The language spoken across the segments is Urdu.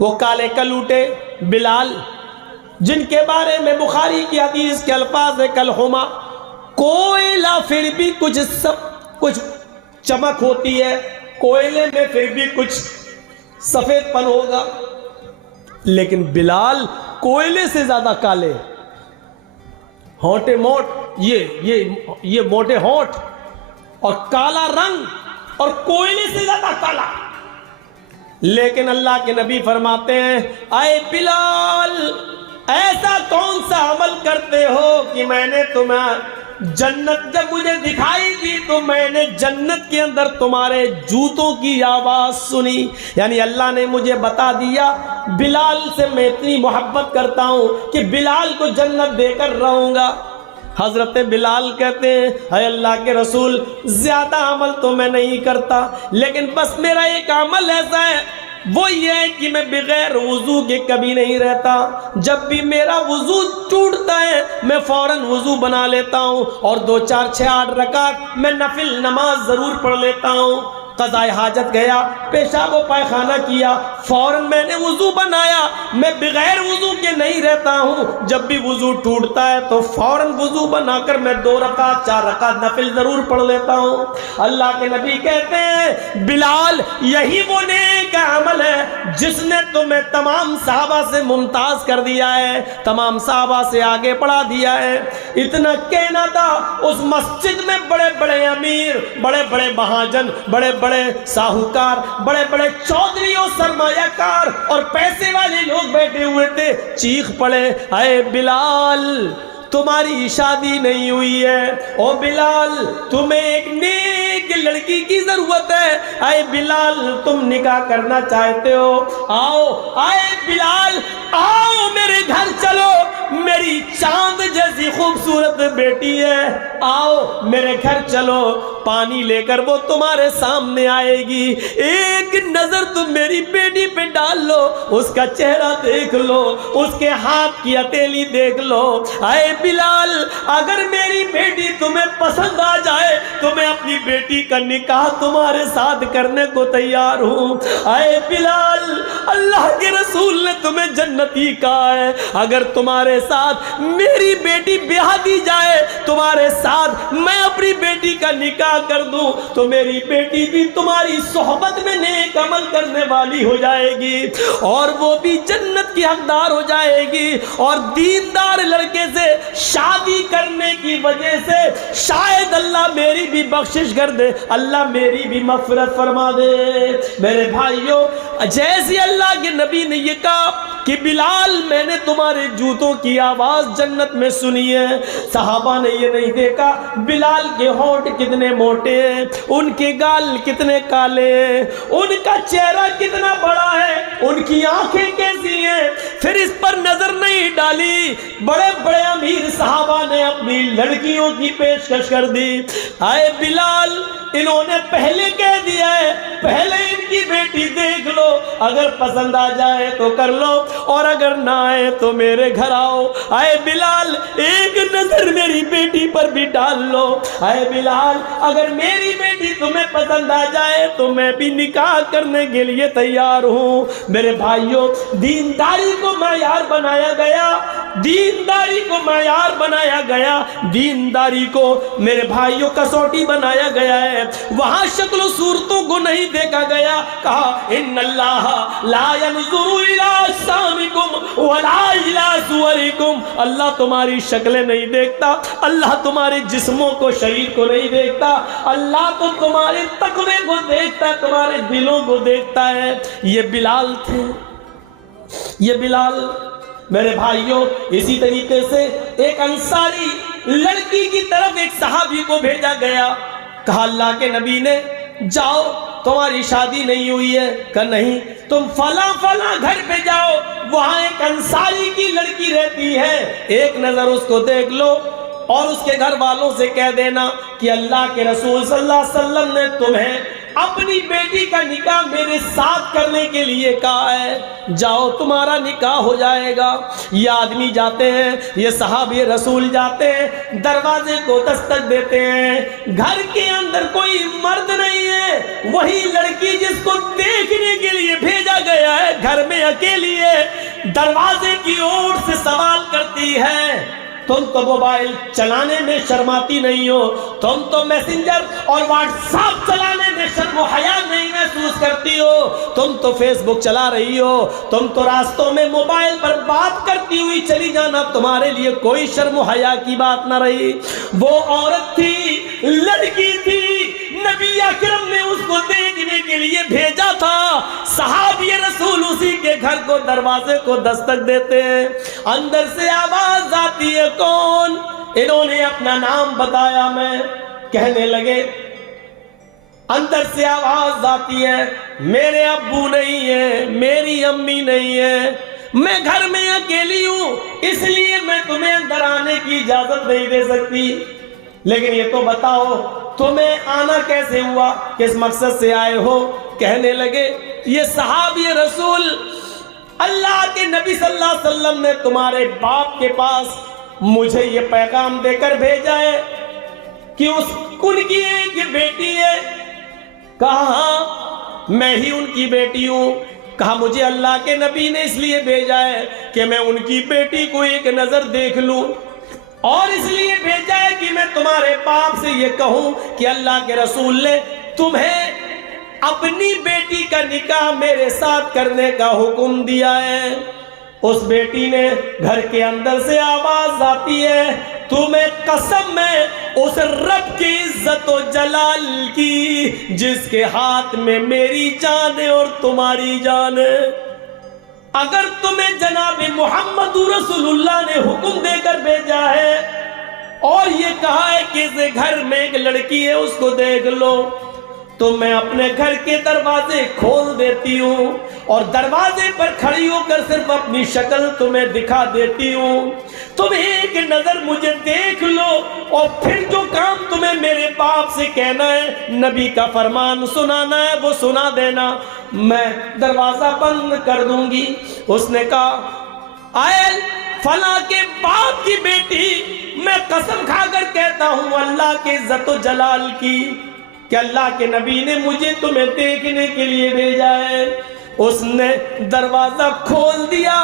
وہ کالے کلوٹے بلال، جن کے بارے میں بخاری کی حدیث کے الفاظ ہے کلہما، کوئلہ پھر بھی کچھ چمک ہوتی ہے، کوئلے میں پھر بھی کچھ سفید پن ہوگا، لیکن بلال کوئلے سے زیادہ کالے، ہونٹے موٹ، یہ موٹے ہونٹ اور کالا رنگ اور کوئلے سے زیادہ کالا۔ لیکن اللہ کے نبی فرماتے ہیں اے بلال، ایسا کون سا عمل کرتے ہو کہ میں نے تمہیں جنت جب مجھے دکھائی دی تو میں نے جنت کے اندر تمہارے جوتوں کی آواز سنی، یعنی اللہ نے مجھے بتا دیا بلال سے میں اتنی محبت کرتا ہوں کہ بلال کو جنت دے کر رہوں گا۔ حضرت بلال کہتے ہیں اے اللہ کے رسول، زیادہ عمل تو میں نہیں کرتا، لیکن بس میرا ایک عمل ایسا ہے، وہ یہ ہے کہ میں بغیر وضو کے کبھی نہیں رہتا، جب بھی میرا وضو ٹوٹتا ہے میں فوراً وضو بنا لیتا ہوں اور 2 4 6 8 رکعت میں نفل نماز ضرور پڑھ لیتا ہوں۔ قضاء حاجت گیا، پیشاب و پائخانہ کیا، فوراً میں نے وضو بنایا، میں بغیر وضو کے نہیں رہتا ہوں، جب بھی وضو ٹوٹتا ہے تو فوراً وضو بنا کر میں 2 رکعت 4 رکعت نفل ضرور پڑھ لیتا ہوں۔ اللہ کے نبی کہتے ہیں بلال، یہی وہ نیک عمل ہے جس نے تمہیں تمام صحابہ سے ممتاز کر دیا ہے، تمام صحابہ سے آگے بڑھا دیا ہے۔ اتنا کہنا تھا، اس مسجد میں بڑے بڑے امیر، بڑے بڑے مہاجن، بڑے بڑے ساہوکار، بڑے بڑے چودھری اور سرمایہ کار اور پیسے والے لوگ بیٹھے ہوئے تھے، چیخ پڑے اے بلال، تمہاری شادی نہیں ہوئی ہے، او بلال تمہیں ایک نیک لڑکی کی ضرورت ہے، اے بلال تم نکاح کرنا چاہتے ہو، آؤ اے بلال آؤ میرے گھر چلو، میری چاند جیسی خوبصورت بیٹی ہے، آؤ میرے گھر چلو، پانی لے کر وہ تمہارے سامنے آئے گی، ایک نظر تم میری بیٹی پہ ڈال لو، اس کا چہرہ دیکھ لو، اس کے ہاتھ کی ہتھیلی دیکھ لو، اے بلال اگر میری بیٹی تمہیں پسند آ جائے تو میں اپنی بیٹی کا نکاح تمہارے ساتھ کرنے کو تیار ہوں۔ اے بلال، اللہ کے رسول نے تمہیں جنتی کہا ہے، اگر تمہارے ساتھ میری بیٹی بیاہ دی جائے، تمہارے ساتھ میں اپنی بیٹی کا نکاح کر دوں تو میری بیٹی بھی تمہاری صحبت میں نیک عمل کرنے والی ہو جائے گی اور وہ بھی جنت کی حقدار ہو جائے گی، اور دیندار لڑکے سے شادی کرنے کی وجہ سے شاید اللہ میری بھی بخشش کر دے، اللہ میری بھی مغفرت فرما دے۔ میرے بھائیوں، جیسے اللہ کے نبی نے یہ کہا کہ بلال میں نے تمہارے جوتوں کی آواز جنت میں سنی ہے، صحابہ نے یہ نہیں دیکھا بلال کے ہونٹ کتنے موٹے ہیں، ان کے گال کتنے کالے ہیں، ان کا چہرہ کتنا بڑا ہے، ان کی آنکھیں کیسی ہیں، پھر اس پر نظر نہیں ڈالی۔ بڑے بڑے امیر صحابہ نے اپنی لڑکیوں کی پیشکش کر دی، اے بلال انہوں نے پہلے کہہ دیا ہے، پہلے ان کی بیٹی دیکھ لو، اگر پسند آ جائے تو کر لو اور اگر نہ آئے تو میرے گھر آؤ۔ اے بلال ایک نظر میری بیٹی پر بھی ڈال لو، اے بلال اگر میری بیٹی تمہیں پسند آ جائے تو میں بھی نکاح کرنے کے لیے تیار ہوں۔ میرے بھائیوں، دینداری کو معیار بنایا گیا، دینداری کو معیار بنایا گیا، دینداری کو میرے بھائیوں کسوٹی بنایا گیا ہے، وہاں شکل و صورتوں کو نہیں دیکھا گیا، کہا ان اللہ لا ينظر الى اجسامکم ولا الى صورکم، اللہ تمہاری شکلیں نہیں دیکھتا، اللہ تمہارے جسموں کو، شریر کو نہیں دیکھتا، اللہ تو تمہارے تقوی کو دیکھتا ہے، تمہارے دلوں کو دیکھتا ہے۔ یہ بلال تھے، یہ بلال۔ میرے بھائیوں، اسی طریقے سے ایک انصاری لڑکی کی طرف ایک صحابی کو بھیجا گیا، کہا اللہ کے نبی نے جاؤ تمہاری شادی نہیں ہوئی ہے، کہا نہیں، تم فلاں فلاں گھر پہ جاؤ، وہاں ایک انصاری کی لڑکی رہتی ہے، ایک نظر اس کو دیکھ لو اور اس کے گھر والوں سے کہہ دینا کہ اللہ کے رسول صلی اللہ علیہ وسلم نے تمہیں اپنی بیٹی کا نکاح میرے ساتھ کرنے کے لیے کہا ہے، جاؤ تمہارا نکاح ہو جائے گا۔ یہ آدمی جاتے ہیں، یہ صحابی رسول جاتے ہیں، دروازے کو دستک دیتے ہیں، گھر کے اندر کوئی مرد نہیں ہے، وہی لڑکی جس کو دیکھنے کے لیے بھیجا گیا ہے گھر میں اکیلی ہے، دروازے کی اوٹ سے سوال کرتی ہے، تم تو موبائل چلانے میں شرماتی نہیں ہو، تم تو میسنجر اور واٹس ایپ چلانے میں شرم و حیا نہیں محسوس کرتی ہو، تم تو فیس بک چلا رہی ہو، تم تو راستوں میں موبائل پر بات کرتی ہوئی چلی جانا تمہارے لیے کوئی شرم و حیا کی بات نہ رہی۔ وہ عورت تھی، لڑکی تھی، نبی اکرم نے اس کو دیکھنے کے لیے بھیجا تھا، صحابی رسول اسی کے گھر کو دروازے کو دستک دیتے ہیں، اندر سے آواز آتی ہے، کون؟ انہوں نے اپنا نام بتایا، میں کہنے لگے، اندر سے آواز آتی ہے، میرے ابو نہیں ہے، میری امی نہیں ہے، میں گھر میں اکیلی ہوں، اس لیے میں تمہیں اندر آنے کی اجازت نہیں دے سکتی، لیکن یہ تو بتاؤ تمہیں آنا کیسے ہوا، کس مقصد سے آئے ہو؟ کہنے لگے، یہ صحابی رسول اللہ کے نبی صلی اللہ علیہ وسلم نے تمہارے باپ کے پاس مجھے یہ پیغام دے کر بھیجا ہے کہ ان کی ایک بیٹی ہے۔ کہا ہاں میں ہی ان کی بیٹی ہوں۔ کہا مجھے اللہ کے نبی نے اس لیے بھیجا ہے کہ میں ان کی بیٹی کو ایک نظر دیکھ لوں، اور اس لیے بھیجا ہے کہ میں تمہارے باپ سے یہ کہوں کہ اللہ کے رسول نے تمہیں اپنی بیٹی کا نکاح میرے ساتھ کرنے کا حکم دیا ہے۔ اس بیٹی نے گھر کے اندر سے آواز آتی ہے، تمہیں قسم ہے اس رب کی عزت و جلال کی جس کے ہاتھ میں میری جان ہے اور تمہاری جان ہے، اگر تمہیں جناب محمد رسول اللہ نے حکم دے کر بھیجا ہے اور یہ کہا ہے کہ اس گھر میں ایک لڑکی ہے اس کو دیکھ لو، تو میں اپنے گھر کے دروازے کھول دیتی ہوں اور دروازے پر کھڑی ہو کر صرف اپنی شکل تمہیں دکھا دیتی ہوں، تم ایک نظر مجھے دیکھ لو اور پھر جو کام تمہیں میرے باپ سے کہنا ہے، نبی کا فرمان سنانا ہے، وہ سنا دینا، میں دروازہ بند کر دوں گی۔ اس نے کہا، آئل فلاں کے باپ کی بیٹی، میں قسم کھا کر کہتا ہوں اللہ کے عزت و جلال کی کہ اللہ کے نبی نے مجھے تمہیں دیکھنے کے لیے بھیجا ہے۔ اس نے دروازہ کھول دیا،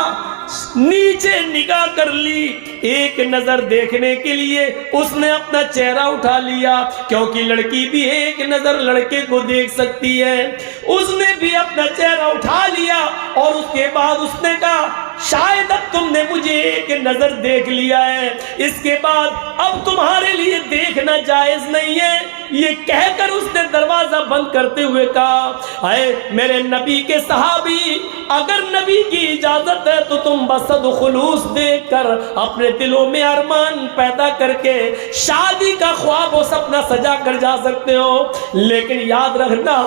نیچے نگاہ کر لی، ایک نظر دیکھنے کے لیے اس نے اپنا چہرہ اٹھا لیا، کیونکہ لڑکی بھی ایک نظر لڑکے کو دیکھ سکتی ہے، اس نے بھی اپنا چہرہ اٹھا لیا اور اس کے بعد اس نے کہا، شاید اب تم نے مجھے ایک نظر دیکھ لیا ہے، اس کے بعد اب تمہارے لیے دیکھنا جائز نہیں ہے۔ یہ کہہ کر اس نے دروازہ بند کرتے ہوئے کہا، اے میرے نبی کے صحابی، اگر نبی کی اجازت ہے تو تم بصد خلوص دیکھ کر اپنے دلوں میں ارمان پیدا کر کے شادی کا خواب و سپنا سجا کر جا سکتے ہو، لیکن یاد رکھنا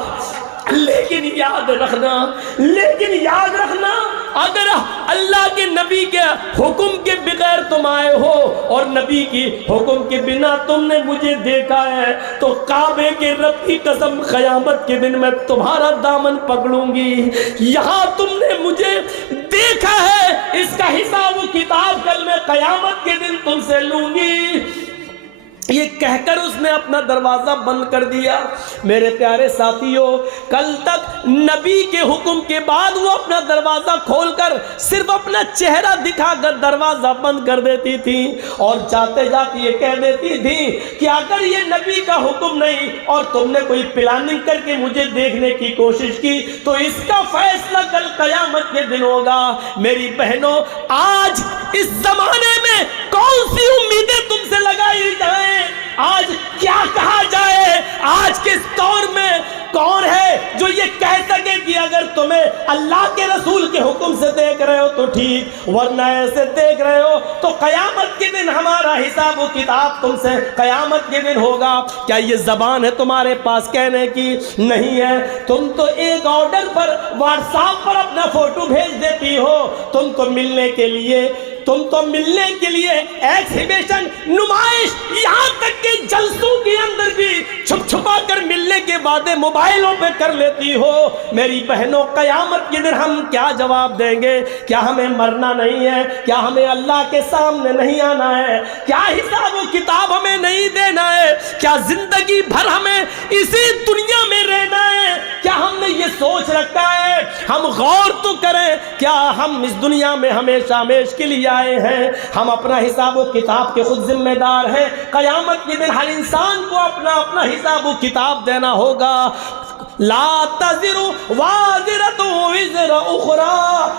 اگر اللہ کے نبی کے حکم کے بغیر تم آئے ہو اور نبی کی حکم کے بنا تم نے مجھے دیکھا ہے تو کعبے کے رب کی قسم قیامت کے دن میں تمہارا دامن پکڑوں گی، یہاں تم نے مجھے دیکھا ہے، اس کا حساب و کتاب کل میں قیامت کے دن تم سے لوں گی۔ یہ کہہ کر اس نے اپنا دروازہ بند کر دیا۔ میرے پیارے ساتھیوں، کل تک نبی کے حکم کے بعد وہ اپنا دروازہ کھول کر صرف اپنا چہرہ دکھا کر دروازہ بند کر دیتی تھی اور جاتے جاتے یہ کہہ دیتی تھی کہ اگر یہ نبی کا حکم نہیں اور تم نے کوئی پلاننگ کر کے مجھے دیکھنے کی کوشش کی تو اس کا فیصلہ کل قیامت کے دن ہوگا۔ میری بہنوں، آج اس زمانے میں کون سی امیدیں تم سے لگائی جائیں، آج کیا کہا جائے، آج کے دور میں کون ہے جو یہ کہہ سکے کہ اگر تمہیں اللہ کے رسول کے حکم سے دیکھ رہے ہو تو ٹھیک، ورنہ ایسے دیکھ رہے ہو تو قیامت کے دن ہمارا حساب و کتاب تم سے قیامت کے دن ہوگا۔ کیا یہ زبان ہے تمہارے پاس کہنے کی؟ نہیں ہے۔ تم تو ایک آرڈر پر واٹس ایپ پر اپنا فوٹو بھیج دیتی ہو، تم کو ملنے کے لیے تم تو ملنے کے لیے ایکسیبیشن، نمائش، یہاں تک کہ جلسوں کے اندر بھی چھپ چھپا کر ملنے کے وعدے موبائلوں پہ کر لیتی ہو۔ میری بہنوں، قیامت کے دن ہم کیا جواب دیں گے؟ کیا ہمیں مرنا نہیں ہے؟ کیا ہمیں اللہ کے سامنے نہیں آنا ہے؟ کیا حساب و کتاب ہمیں نہیں دینا ہے؟ کیا زندگی بھر ہمیں اسی دنیا میں رہنا ہے؟ کیا ہم نے یہ سوچ رکھا ہے؟ ہم غور تو کریں، کیا ہم اس دنیا میں ہمیشہ ہمیش کے لیے آئے ہیں؟ ہم اپنا حساب و کتاب کے خود ذمہ دار ہیں۔ قیامت کے دن ہر انسان کو اپنا اپنا حساب و کتاب دینا ہوگا۔ لا تزر وازرۃ وزر اخری،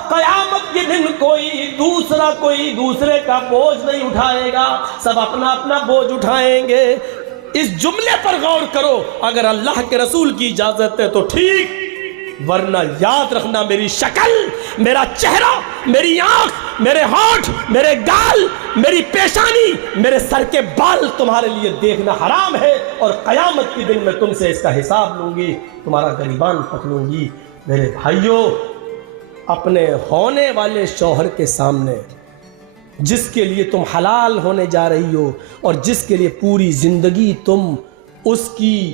قیامت کے دن کوئی دوسرے کا بوجھ نہیں اٹھائے گا، سب اپنا اپنا بوجھ اٹھائیں گے۔ اس جملے پر غور کرو، اگر اللہ کے رسول کی اجازت ہے تو ٹھیک، ورنہ یاد رکھنا میری شکل، میرا چہرہ، میری آنکھ، میرے ہونٹ، میرے گال، میری پیشانی، میرے سر کے بال تمہارے لیے دیکھنا حرام ہے، اور قیامت کے دن میں تم سے اس کا حساب لوں گی، تمہارا گریبان پکڑوں گی۔ میرے بھائیوں، اپنے ہونے والے شوہر کے سامنے، جس کے لیے تم حلال ہونے جا رہی ہو اور جس کے لیے پوری زندگی تم اس کی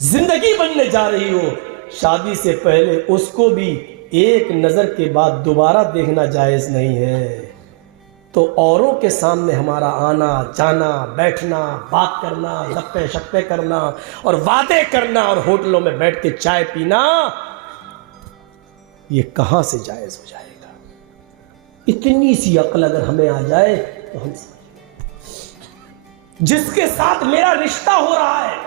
زندگی بننے جا رہی ہو، شادی سے پہلے اس کو بھی ایک نظر کے بعد دوبارہ دیکھنا جائز نہیں ہے۔ تو اوروں کے سامنے ہمارا آنا جانا، بیٹھنا، بات کرنا، گپے شپے کرنا اور وعدے کرنا اور ہوٹلوں میں بیٹھ کے چائے پینا، یہ کہاں سے جائز ہو جائے گا؟ اتنی سی عقل اگر ہمیں آ جائے تو ہم جس کے ساتھ میرا رشتہ ہو رہا ہے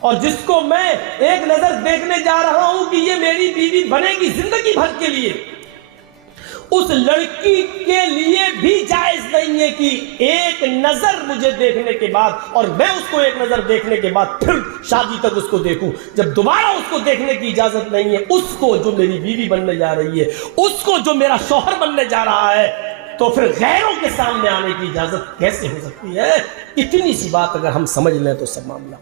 اور جس کو میں ایک نظر دیکھنے جا رہا ہوں کہ یہ میری بیوی بنے گی زندگی بھر کے لیے، اس لڑکی کے لیے بھی جائز نہیں ہے کہ ایک نظر مجھے دیکھنے کے بعد اور میں اس کو ایک نظر دیکھنے کے بعد پھر شادی تک اس کو دیکھوں۔ جب دوبارہ اس کو دیکھنے کی اجازت نہیں ہے، اس کو جو میری بیوی بننے جا رہی ہے، اس کو جو میرا شوہر بننے جا رہا ہے، تو پھر غیروں کے سامنے آنے کی اجازت کیسے ہو سکتی ہے؟ اتنی سی بات اگر ہم سمجھ لیں تو سب معاملہ